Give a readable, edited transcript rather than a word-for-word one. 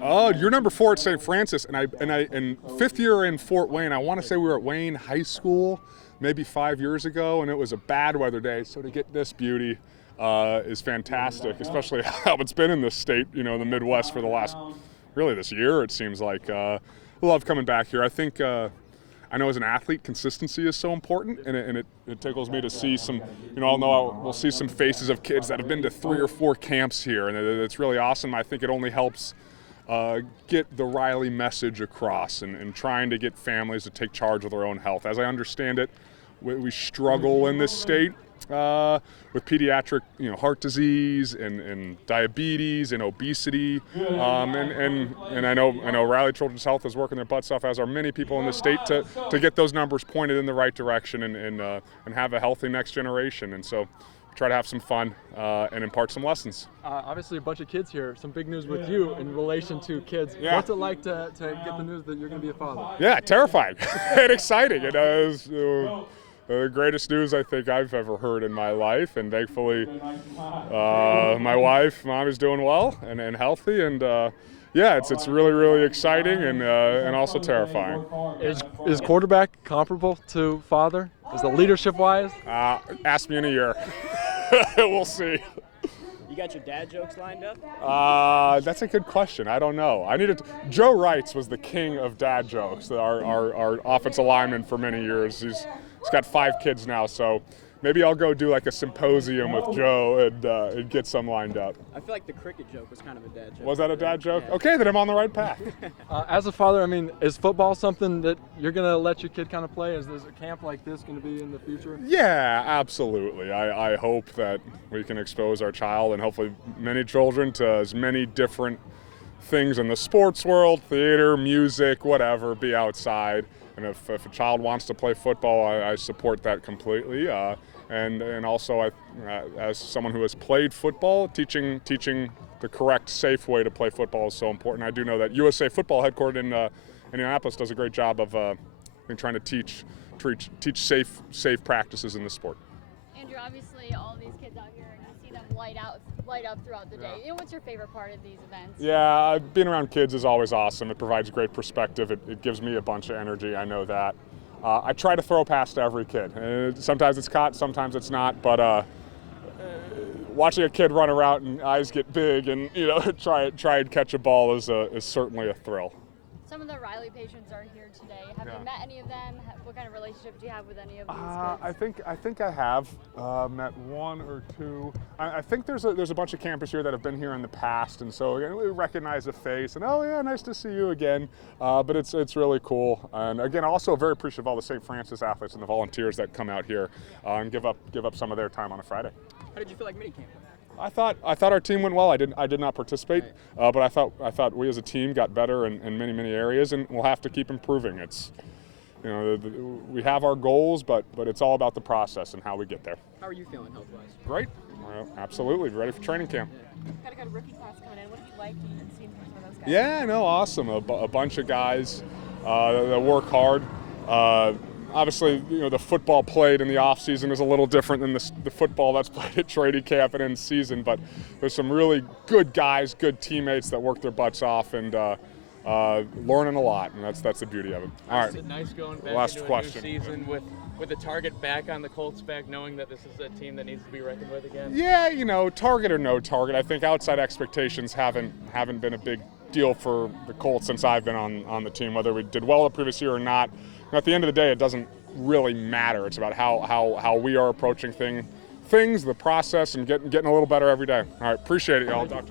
Oh, you're number 4 at St. Francis, and fifth year in Fort Wayne. I want to say we were at Wayne High School maybe 5 years ago, and it was a bad weather day. So to get this beauty is fantastic, especially how it's been in this state, in the Midwest for the last, really this year. It seems like I love coming back here. I think I know as an athlete, consistency is so important, and it tickles me to see some, we'll see some faces of kids that have been to 3 or 4 camps here, and it's really awesome. I think it only helps get the Riley message across and trying to get families to take charge of their own health. As I understand it, we struggle in this state with pediatric, heart disease and diabetes and obesity, and I know Riley Children's Health is working their butts off, as are many people in the state, to get those numbers pointed in the right direction and have a healthy next generation. And so try to have some fun and impart some lessons. Obviously a bunch of kids here. Some big news with you in relation to kids. Yeah. What's it like to get the news that you're going to be a father? Yeah, terrifying and exciting. It was the greatest news I think I've ever heard in my life, and thankfully my wife, Mom, is doing well and healthy, and it's really, really exciting and also terrifying. Is quarterback comparable to father? Is the leadership-wise? Ask me in a year. We'll see. You got your dad jokes lined up? That's a good question. I don't know. Joe Wrights was the king of dad jokes, our offensive lineman for many years. He's got 5 kids now, so maybe I'll go do like a symposium with Joe and get some lined up. I feel like the cricket joke was kind of a dad joke. Was that a dad joke? Yeah. Okay, then I'm on the right path. As a father, is football something that you're going to let your kid kind of play? Is a camp like this going to be in the future? Yeah, absolutely. I hope that we can expose our child and hopefully many children to as many different things in the sports world, theater, music, whatever, be outside. And if a child wants to play football, I support that completely. And also, as someone who has played football, teaching the correct, safe way to play football is so important. I do know that USA Football, headquartered in Indianapolis, does a great job of trying to teach safe practices in the sport. Andrew, obviously, all these kids out here, you see them light up throughout the day. What's your favorite part of these events? Yeah, being around kids is always awesome. It provides great perspective. It gives me a bunch of energy. I know that. I try to throw past every kid. Sometimes it's caught, sometimes it's not. But watching a kid run around and eyes get big and try and catch a ball is certainly a thrill. Some of the Riley patients are here today. Have you met any of them? What kind of relationship do you have with any of these kids? I think I have met 1 or 2. I think there's a bunch of campers here that have been here in the past, and so again, we recognize a face and nice to see you again. But it's really cool, and again, also very appreciative of all the St. Francis athletes and the volunteers that come out here and give up some of their time on a Friday. How did you feel like minicamp? I thought our team went well. I did not participate, but I thought we as a team got better in many areas, and we'll have to keep improving. It's we have our goals, but it's all about the process and how we get there. How are you feeling health-wise? Great. Well, absolutely. Ready for training camp. Got a good rookie class coming in. What have you liked seeing from some of those guys? Yeah, no, awesome. A bunch of guys that work hard. Obviously, the football played in the off season is a little different than the football that's played at training camp and in season. But there's some really good guys, good teammates that work their butts off and learning a lot, and that's the beauty of it. All right. Is it nice going back Last into question. a new season with the target back on the Colts back, knowing that this is a team that needs to be reckoned with again? Yeah, target or no target, I think outside expectations haven't been a big deal for the Colts since I've been on the team, whether we did well the previous year or not. At the end of the day, it doesn't really matter. It's about how we are approaching things, the process, and getting a little better every day. All right, appreciate it, y'all. Talk to you.